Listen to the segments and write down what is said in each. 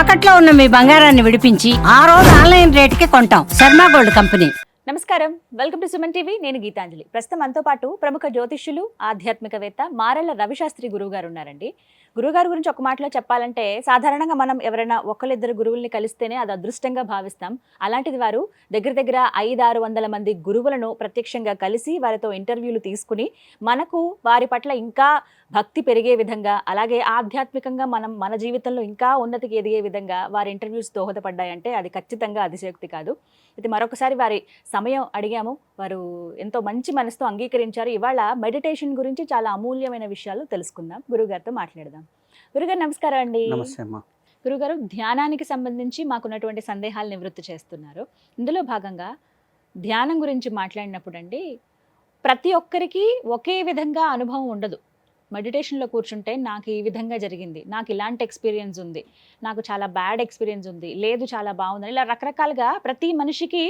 తాకట్లో ఉన్న మీ బంగారాన్ని విడిపించి ఆ రోజు ఆన్లైన్ రేటుకి కొంటాం. Sharma gold company. నమస్కారం. Welcome to Suman TV. నేను గీతాంజలి. ప్రస్తుతం మనతో పాటు ప్రముఖ జ్యోతిష్యులు ఆధ్యాత్మికవేత్త మారెళ్ళ రవిశాస్త్రి గురువు గారు ఉన్నారండి. గురువుగారి గురించి ఒక మాటలో చెప్పాలంటే సాధారణంగా మనం ఎవరైనా ఒకళ్ళిద్దరు గురువుల్ని కలిస్తేనే అది అదృష్టంగా భావిస్తాం. అలాంటిది వారు దగ్గర దగ్గర ఐదు ఆరు వందల మంది గురువులను ప్రత్యక్షంగా కలిసి వారితో ఇంటర్వ్యూలు తీసుకుని మనకు వారి పట్ల ఇంకా భక్తి పెరిగే విధంగా అలాగే ఆధ్యాత్మికంగా మనం మన జీవితంలో ఇంకా ఉన్నతికి ఎదిగే విధంగా వారి ఇంటర్వ్యూస్ దోహదపడ్డాయంటే అది ఖచ్చితంగా అతిశయోక్తి కాదు. ఇది మరొకసారి వారి సమయం అడిగాము. వారు ఎంతో మంచి మనసుతో అంగీకరించారు. ఇవాళ మెడిటేషన్ గురించి చాలా అమూల్యమైన విషయాలు తెలుసుకుందాం. గురువుగారితో మాట్లాడదాం. గురుగారు నమస్కారం అండి. నమస్తే అమ్మా. గురుగారు ధ్యానానికి సంబంధించి మాకున్నటువంటి సందేహాలు నివృత్తి చేస్తున్నారు. ఇందులో భాగంగా ధ్యానం గురించి మాట్లాడినప్పుడు అండి ప్రతి ఒక్కరికి ఒకే విధంగా అనుభవం ఉండదు. మెడిటేషన్లో కూర్చుంటే నాకు ఈ విధంగా జరిగింది నాకు ఇలాంటి ఎక్స్పీరియన్స్ ఉంది నాకు చాలా బ్యాడ్ ఎక్స్పీరియన్స్ ఉంది లేదు చాలా బాగుంది ఇలా రకరకాలుగా ప్రతి మనిషికి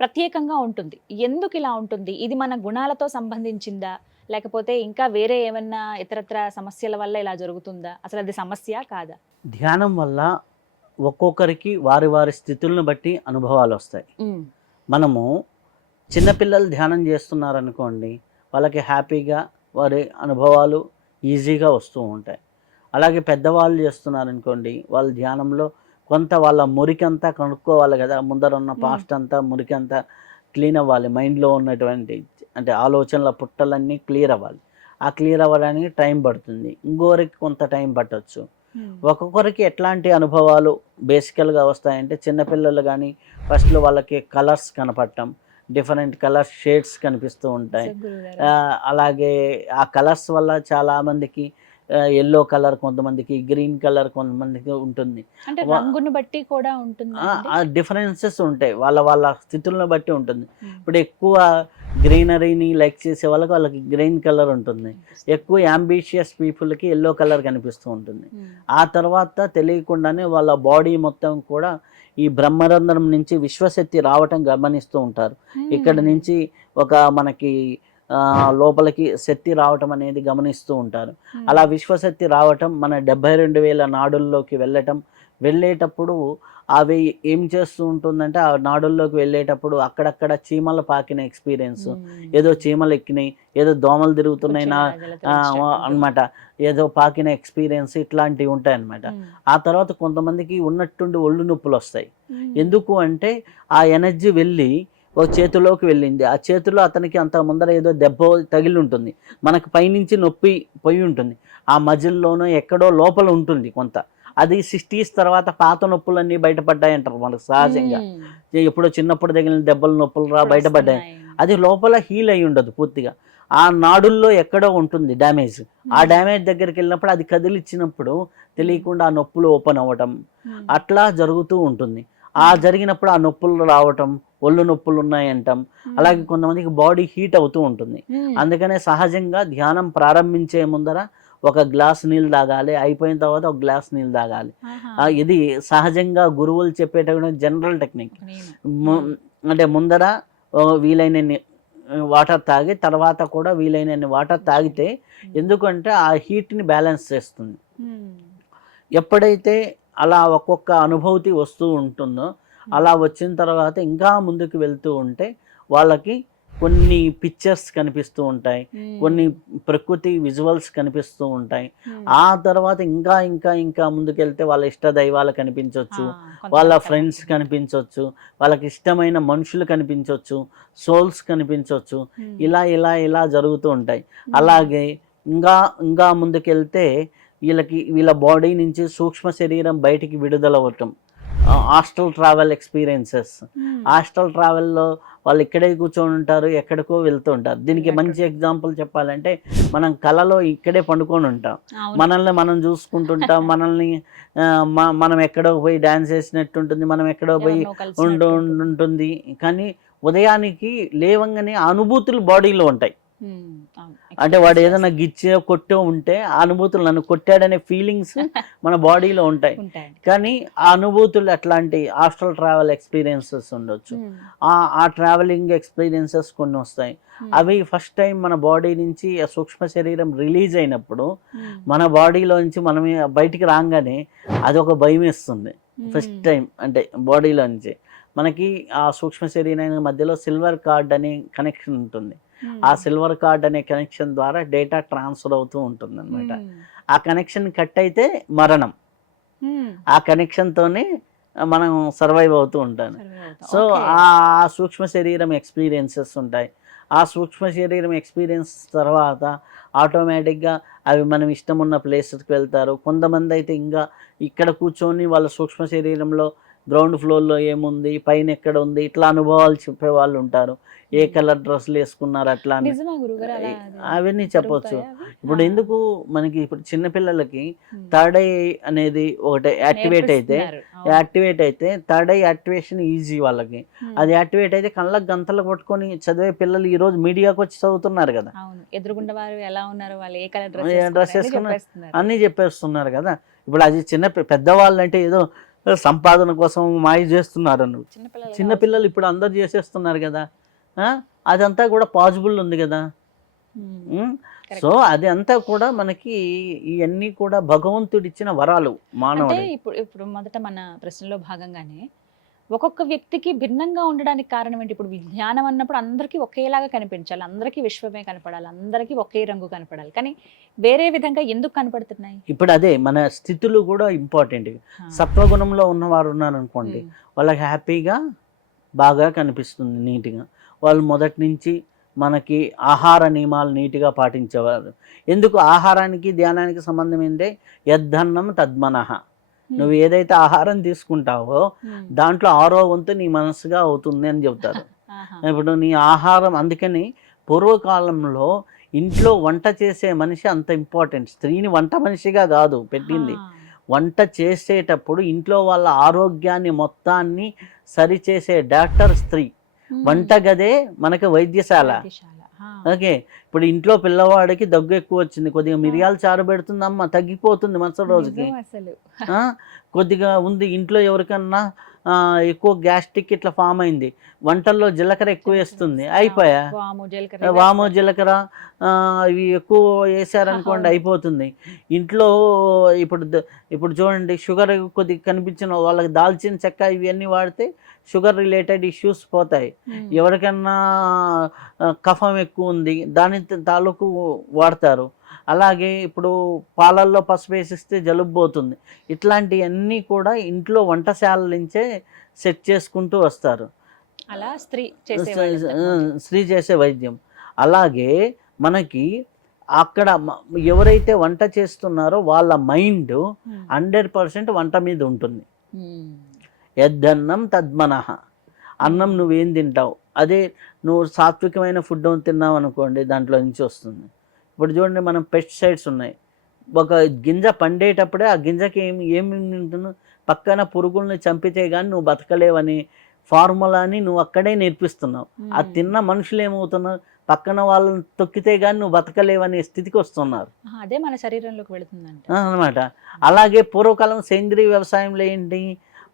ప్రత్యేకంగా ఉంటుంది. ఎందుకు ఇలా ఉంటుంది? ఇది మన గుణాలతో సంబంధించిందా? లేకపోతే ఇంకా వేరే ఏమన్నా ఇతరత్ర సమస్యల వల్ల ఇలా జరుగుతుందా? అసలు అది సమస్య కాదా? ధ్యానం వల్ల ఒక్కొక్కరికి వారి వారి స్థితులను బట్టి అనుభవాలు వస్తాయి. మనము చిన్నపిల్లలు ధ్యానం చేస్తున్నారనుకోండి వాళ్ళకి హ్యాపీగా వారి అనుభవాలు ఈజీగా వస్తూ ఉంటాయి. అలాగే పెద్దవాళ్ళు చేస్తున్నారనుకోండి వాళ్ళ ధ్యానంలో కొంత వాళ్ళ మురికంతా కనుక్కోవాలి కదా ముందర ఉన్న పాస్ట్ అంతా మురికంతా క్లీన్ అవ్వాలి మైండ్లో ఉన్నటువంటి అంటే ఆలోచనల పుట్టలన్నీ క్లియర్ అవ్వాలి. ఆ క్లియర్ అవ్వడానికి టైం పడుతుంది. ఇంకోరికి కొంత టైం పట్టొచ్చు. ఒక్కొక్కరికి ఎట్లాంటి అనుభవాలు బేసికల్గా వస్తాయంటే చిన్నపిల్లలు కానీ ఫస్ట్లో వాళ్ళకి కలర్స్ కనపడటం డిఫరెంట్ కలర్ షేడ్స్ కనిపిస్తూ ఉంటాయి. అలాగే ఆ కలర్స్ వల్ల చాలా మందికి ఎల్లో కలర్ కొంతమందికి గ్రీన్ కలర్ కొంతమందికి ఉంటుంది. అంటే రంగును బట్టి కూడా ఉంటుంది డిఫరెన్సెస్ ఉంటాయి. వాళ్ళ వాళ్ళ స్థితులను బట్టి ఉంటుంది. ఇప్పుడు ఎక్కువ గ్రీనరీని లైక్ చేసే వాళ్ళకి వాళ్ళకి గ్రీన్ కలర్ ఉంటుంది. ఎక్కువ యాంబిషియస్ పీపుల్కి ఎల్లో కలర్ కనిపిస్తూ ఉంటుంది. ఆ తర్వాత తెలియకుండానే వాళ్ళ బాడీ మొత్తం కూడా ఈ బ్రహ్మరంధ్రం నుంచి విశ్వశక్తి రావటం గమనిస్తూ ఉంటారు. ఇక్కడ నుంచి ఒక మనకి లోపలికి శక్తి రావటం అనేది గమనిస్తూ ఉంటారు. అలా విశ్వశక్తి రావటం మన డెబ్బై రెండు వేల నాడుల్లోకి వెళ్ళటం వెళ్ళేటప్పుడు అవి ఏం చేస్తూ ఉంటుందంటే ఆ నాడుల్లోకి వెళ్ళేటప్పుడు అక్కడక్కడ చీమలు పాకిన ఎక్స్పీరియన్స్. ఏదో చీమలు ఎక్కినాయి ఏదో దోమలు తిరుగుతున్నాయి నా అనమాట ఏదో పాకిన ఎక్స్పీరియన్స్ ఇట్లాంటివి ఉంటాయి అనమాట ఆ తర్వాత కొంతమందికి ఉన్నట్టుండి ఒళ్ళు నొప్పులు వస్తాయి. ఎందుకు అంటే ఆ ఎనర్జీ వెళ్ళి ఒక చేతిలోకి వెళ్ళింది. ఆ చేతిలో అతనికి అంత ముందర ఏదో దెబ్బ తగిలి ఉంటుంది. మనకు పైనుంచి నొప్పి పోయి ఉంటుంది. ఆ మజిల్లోనో ఎక్కడో లోపల ఉంటుంది కొంత. అది సిక్స్టీస్ తర్వాత పాత నొప్పులన్నీ బయటపడ్డాయి అంటారు మనకు సహజంగా. ఎప్పుడో చిన్నప్పుడు తగిలిన దెబ్బలు నొప్పులు రా బయటపడ్డాయి. అది లోపల హీల్ అయి ఉండదు పూర్తిగా. ఆ నాడుల్లో ఎక్కడో ఉంటుంది డ్యామేజ్. ఆ డ్యామేజ్ దగ్గరికి వెళ్ళినప్పుడు అది కదిలిచ్చినప్పుడు తెలియకుండా ఆ నొప్పులు ఓపెన్ అవ్వటం అట్లా జరుగుతూ ఉంటుంది. ఆ జరిగినప్పుడు ఆ నొప్పులు రావటం ఒళ్ళు నొప్పులు ఉన్నాయంటాం. అలాగే కొంతమందికి బాడీ హీట్ అవుతూ ఉంటుంది. అందుకనే సహజంగా ధ్యానం ప్రారంభించే ముందర ఒక గ్లాస్ నీళ్ళు తాగాలి అయిపోయిన తర్వాత ఒక గ్లాస్ నీళ్ళు తాగాలి. ఇది సహజంగా గురువులు చెప్పేటటువంటి జనరల్ టెక్నిక్. అంటే ముందర ఆ, వీలైనన్ని వాటర్ తాగి తర్వాత కూడా వీలైనన్ని వాటర్ తాగితే ఎందుకంటే ఆ హీట్ని బ్యాలెన్స్ చేస్తుంది. ఎప్పుడైతే అలా ఒక్కొక్క అనుభూతి వస్తూ ఉంటుందో అలా వచ్చిన తర్వాత ఇంకా ముందుకు వెళ్తూ ఉంటే వాళ్ళకి కొన్ని పిక్చర్స్ కనిపిస్తూ ఉంటాయి కొన్ని ప్రకృతి విజువల్స్ కనిపిస్తూ ఉంటాయి. ఆ తర్వాత ఇంకా ఇంకా ఇంకా ముందుకెళ్తే వాళ్ళ ఇష్ట దైవాలు కనిపించవచ్చు వాళ్ళ ఫ్రెండ్స్ కనిపించవచ్చు వాళ్ళకి ఇష్టమైన మనుషులు కనిపించవచ్చు సోల్స్ కనిపించవచ్చు ఇలా ఇలా ఇలా జరుగుతూ ఉంటాయి. అలాగే ఇంకా ఇంకా ముందుకెళ్తే వీళ్ళకి వీళ్ళ బాడీ నుంచి సూక్ష్మ శరీరం బయటికి విడుదలవ్వటం. హాస్టల్ ట్రావెల్ ఎక్స్పీరియన్సెస్ హాస్టల్ ట్రావెల్లో వాళ్ళు ఇక్కడే కూర్చొని ఉంటారు ఎక్కడికో వెళ్తూ ఉంటారు. దీనికి మంచి ఎగ్జాంపుల్ చెప్పాలంటే మనం కళలో ఇక్కడే పండుకొని ఉంటాం. మనల్ని మనం చూసుకుంటుంటాం మనల్ని మనం ఎక్కడో పోయి డ్యాన్స్ చేసినట్టు ఉంటుంది మనం ఎక్కడో పోయి ఉండు ఉంటుంది కానీ ఉదయానికి లేవంగానే అనుభూతులు బాడీలో ఉంటాయి. అంటే వాడు ఏదైనా గిచ్చో కొట్టో ఉంటే ఆ అనుభూతులు నన్ను కొట్టాడనే ఫీలింగ్స్ మన బాడీలో ఉంటాయి. కానీ ఆ అనుభూతులు అట్లాంటి హాస్టల్ ట్రావెల్ ఎక్స్పీరియన్సెస్ ఉండొచ్చు. ఆ ఆ ట్రావెలింగ్ ఎక్స్పీరియన్సెస్ కొన్ని వస్తాయి. అవి ఫస్ట్ టైం మన బాడీ నుంచి ఆ సూక్ష్మ శరీరం రిలీజ్ అయినప్పుడు మన బాడీలో నుంచి మనం బయటికి రాగానే అదొక భయం వేస్తుంది ఫస్ట్ టైం అంటే బాడీలో నుంచి. మనకి ఆ సూక్ష్మ శరీరానికి మధ్యలో సిల్వర్ కార్డ్ అనే కనెక్షన్ ఉంటుంది. ఆ సిల్వర్ కార్డ్ అనే కనెక్షన్ ద్వారా డేటా ట్రాన్స్ఫర్ అవుతూ ఉంటుంది అనమాట ఆ కనెక్షన్ కట్ అయితే మరణం. ఆ కనెక్షన్తోనే మనం సర్వైవ్ అవుతూ ఉంటాను. సో ఆ ఆ సూక్ష్మ శరీరం ఎక్స్పీరియన్సెస్ ఉంటాయి. ఆ సూక్ష్మ శరీరం ఎక్స్పీరియన్స్ తర్వాత ఆటోమేటిక్గా అవి మనం ఇష్టం ఉన్న ప్లేసెస్కి వెళ్తారు. కొంతమంది అయితే ఇంకా ఇక్కడ కూర్చొని వాళ్ళ సూక్ష్మ శరీరంలో గ్రౌండ్ ఫ్లోర్లో ఏముంది పైన ఎక్కడ ఉంది ఇట్లా అనుభవాలు చెప్పే వాళ్ళు ఉంటారు ఏ కలర్ డ్రెస్సులు వేసుకున్నారు అట్లా అవన్నీ చెప్పొచ్చు? ఇప్పుడు. ఎందుకు మనకి ఇప్పుడు చిన్నపిల్లలకి. థర్డ్ ఐ అనేది ఒకటి యాక్టివేట్ అయితే. యాక్టివేట్ అయితే థర్డ్ ఐ యాక్టివేషన్ ఈజీ వాళ్ళకి. అది యాక్టివేట్ అయితే కళ్ళకి గంతలు పట్టుకొని చదివే పిల్లలు ఈ రోజు మీడియాకి వచ్చి చదువుతున్నారు కదా ఎదురుగుండా వారు ఎలా ఉన్నారు వాళ్ళు ఏ కలర్ ఏ dress డ్రెస్ వేసుకున్నారు? అన్నీ చెప్పేస్తున్నారు కదా ఇప్పుడు అది చిన్న పెద్దవాళ్ళు అంటే ఏదో సంపాదన కోసం మాయ చేస్తున్నారు చిన్నపిల్లలు చిన్న పిల్లలు ఇప్పుడు అందరు చేసేస్తున్నారు కదా ఆ? అదంతా కూడా పాసిబుల్ ఉంది కదా? Correct. సో అది అంతా కూడా మనకి ఇవన్నీ కూడా భగవంతుడిచ్చిన వరాలు మానవుడి ఇప్పుడు ఇప్పుడు మొదట మన ప్రశ్నలో భాగంగానే ఒక్కొక్క వ్యక్తికి భిన్నంగా ఉండడానికి కారణం ఏంటి? ఇప్పుడు విజ్ఞానం అన్నప్పుడు అందరికీ ఒకేలాగా కనిపించాలి. అందరికీ విశ్వమే కనపడాలి. అందరికీ ఒకే రంగు కనపడాలి. కానీ వేరే విధంగా ఎందుకు కనపడుతున్నాయి? ఇప్పుడు అదే మన స్థితులు కూడా ఇంపార్టెంట్. సత్వగుణంలో ఉన్నవారు ఉన్నారు అనుకోండి ఉమ్. వాళ్ళకి హ్యాపీగా బాగా కనిపిస్తుంది నీట్గా. వాళ్ళు మొదటి నుంచి మనకి ఆహార నియమాలు నీట్గా పాటించేవారు. ఎందుకు? ఆహారానికి ధ్యానానికి సంబంధం ఏంటంటే యద్ధన్నం తద్మనః. ఉమ్. నువ్వు ఏదైతే ఆహారం తీసుకుంటావో. దాంట్లో ఆరో వంతు నీ మనసుగా అవుతుంది అని చెప్తారు ఆహా. ఇప్పుడు నీ ఆహారం అందుకని పూర్వకాలంలో ఇంట్లో వంట చేసే మనిషి అంత ఇంపార్టెంట్ స్త్రీని వంట మనిషిగా కాదు పెట్టింది. వంట చేసేటప్పుడు ఇంట్లో వాళ్ళ ఆరోగ్యాన్ని మొత్తాన్ని సరిచేసే డాక్టర్ స్త్రీ ఉమ్. వంటగదే మనకి వైద్యశాల. ఓకే. ఇప్పుడు ఇంట్లో పిల్లవాడికి దగ్గు ఎక్కువ వచ్చింది. కొద్దిగా మిరియాలు చారు పెడుతుందమ్మా తగ్గిపోతుంది మరుసటి రోజుకి. కొద్దిగా ఉంది ఇంట్లో ఎవరికన్నా ఎక్కువ గ్యాస్ట్రిక్ ఇట్లా ఫామ్ అయింది. వంటల్లో జీలకర్ర ఎక్కువ వేస్తుంది. అయిపోయా? వాము జీలకర్ర ఇవి ఎక్కువ వేసారనుకోండి. అయిపోతుంది. ఇంట్లో ఇప్పుడు ఇప్పుడు చూడండి షుగర్ కొద్దిగా కనిపించిన వాళ్ళకి దాల్చిన చెక్క ఇవన్నీ వాడితే షుగర్ రిలేటెడ్ ఇష్యూస్ పోతాయి. ఎవరికన్నా కఫం ఎక్కువ ఉంది దాని తాలూకు వాడతారు. అలాగే ఇప్పుడు పాలల్లో పసుపు వేసిస్తే జలుబు పోతుంది. ఇట్లాంటివన్నీ కూడా ఇంట్లో వంటశాల నుంచే సెట్ చేసుకుంటూ వస్తారు. అలా స్త్రీ స్త్రీ చేసే వైద్యం. అలాగే మనకి అక్కడ ఎవరైతే వంట చేస్తున్నారో వాళ్ళ మైండ్ హండ్రెడ్ పర్సెంట్ వంట మీద ఉంటుంది. యద్దన్నం తద్మనః. అన్నం నువ్వేం తింటావు? అదే నువ్వు సాత్వికమైన ఫుడ్ తిన్నావు అనుకోండి దాంట్లో నుంచి వస్తుంది. ఇప్పుడు చూడండి మనం పెస్టిసైడ్స్ ఉన్నాయి. ఒక గింజ పండేటప్పుడే ఆ గింజకి ఏమి ఏమి ఉంటుందో పక్కన పురుగుల్ని చంపితే కానీ నువ్వు బతకలేవని ఫార్ములాని నువ్వు అక్కడే నేర్పిస్తున్నావు. ఆ తిన్న మనుషులు ఏమవుతున్నారు? పక్కన వాళ్ళని తొక్కితే కానీ నువ్వు బతకలేవనే స్థితికి వస్తున్నారు. అదే మన శరీరంలోకి వెళుతుందంట. అనమాట అలాగే పూర్వకాలం సేంద్రీయ వ్యవసాయంలో ఏంటి?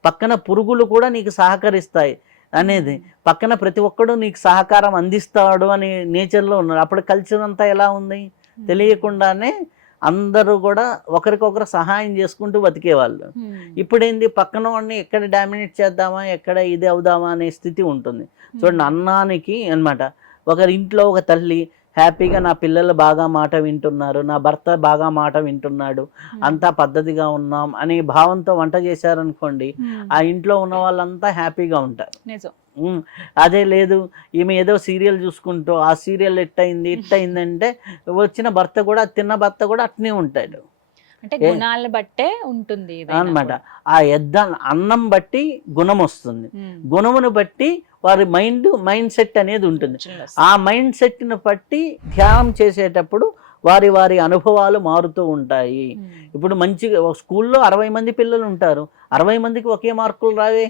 పక్కన పురుగులు కూడా నీకు సహకరిస్తాయి అనేది. పక్కన ప్రతి ఒక్కడు నీకు సహకారం అందిస్తాడు అని నేచర్లో ఉన్నారు. అప్పుడు కల్చర్ అంతా ఎలా ఉంది? తెలియకుండానే అందరూ కూడా ఒకరికొకరు సహాయం చేసుకుంటూ బతికేవాళ్ళు. ఉమ్. ఇప్పుడేంది? పక్కన వాడిని ఎక్కడ డామినేట్ చేద్దామా? ఎక్కడ ఇది అవుదామా అనే స్థితి ఉంటుంది. చూడండి అన్నానికి అన్నమాట. ఒకరి ఇంట్లో ఒక తల్లి హ్యాపీగా నా పిల్లలు బాగా మాట వింటున్నారు నా భర్త బాగా మాట వింటున్నాడు. అంతా పద్ధతిగా ఉన్నాం అనే భావంతో వంట చేశారనుకోండి. ఆ ఇంట్లో ఉన్న వాళ్ళంతా హ్యాపీగా ఉంటారు. నిజం. అదే లేదు ఈమె ఏదో సీరియల్ చూసుకుంటూ ఆ సీరియల్ ఎట్టయింది ఎట్టయిందంటే వచ్చిన భర్త కూడా తిన్న భర్త కూడా అట్నే ఉంటాడు అంటే గుణాలను బట్టే ఉంటుంది కూడా. ఆ ఎద్ద అన్నం బట్టి గుణం వస్తుంది. గుణమును బట్టి వారి మైండ్ మైండ్ సెట్ అనేది ఉంటుంది ఆ. మైండ్ సెట్ని బట్టి ధ్యానం చేసేటప్పుడు వారి వారి అనుభవాలు మారుతూ ఉంటాయి. ఇప్పుడు మంచిగా స్కూల్లో అరవై మంది పిల్లలు ఉంటారు అరవై మందికి ఒకే మార్కులు రావే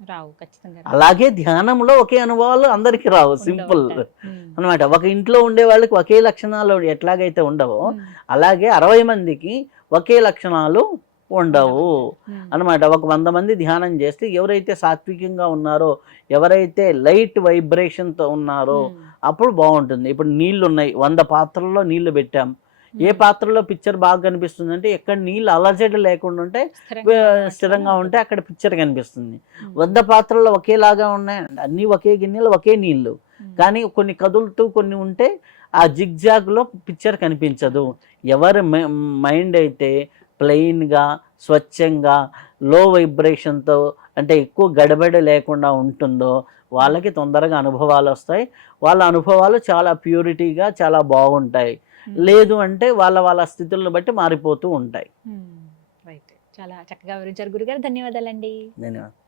రావు ఖచ్చితంగా రావు. అలాగే ధ్యానంలో ఒకే అనుభవాలు అందరికీ రావు సింపుల్. అన్నమాట ఒక ఇంట్లో ఉండే వాళ్ళకి ఒకే లక్షణాలు ఎట్లాగైతే ఉండవో. అలాగే అరవై మందికి ఒకే లక్షణాలు ఉండవు ఉమ్. అన్నమాట ఒక వంద మంది ధ్యానం చేస్తే ఎవరైతే సాత్వికంగా ఉన్నారో ఎవరైతే లైట్ వైబ్రేషన్తో ఉన్నారో. అప్పుడు బాగుంటుంది ఇప్పుడు నీళ్ళు ఉన్నాయి వంద పాత్రల్లో నీళ్ళు పెట్టాం ఏ పాత్రలో పిక్చర్ బాగా కనిపిస్తుంది అంటే ఎక్కడ నీళ్ళు అలజడి లేకుండా ఉంటే స్థిరంగా ఉంటే అక్కడ పిక్చర్ కనిపిస్తుంది. వంద పాత్రలు ఒకేలాగా ఉన్నాయి అన్ని ఒకే గిన్నెలు ఒకే నీళ్ళు కానీ కొన్ని కదులుతూ కొన్ని ఉంటే ఆ జిగ్జాగ్లో పిక్చర్ కనిపించదు. ఎవరి మైండ్ అయితే ప్లెయిన్గా స్వచ్ఛంగా లో వైబ్రేషన్తో అంటే ఎక్కువ గడబడి లేకుండా ఉంటుందో వాళ్ళకి తొందరగా అనుభవాలు వస్తాయి. వాళ్ళ అనుభవాలు చాలా ప్యూరిటీగా చాలా బాగుంటాయి. Hmm. లేదు అంటే వాళ్ళ వాళ్ళ స్థితులను బట్టి మారిపోతూ ఉంటాయి. Hmm. చాలా చక్కగా వివరించారు. గురుగారు ధన్యవాదాలండి. ధన్యవాదాలు.